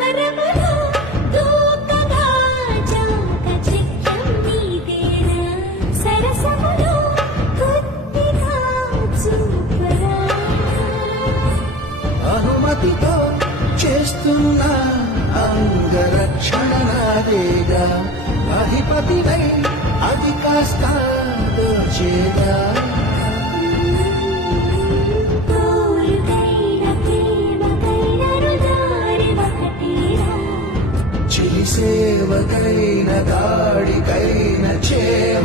సమరములో దూకగా చాకచక్యం నీదేనా సరసములో కొద్దిగా చూపరా అనుమతితో చేస్తున్న అంగరక్షణ నాదేగా అధిపతివై అది కాస్త దోచేగా తోలుకైన ప్రేమకైన రుదారి ఒకటేరా చిలి సేవకైన దాడికైన చేవ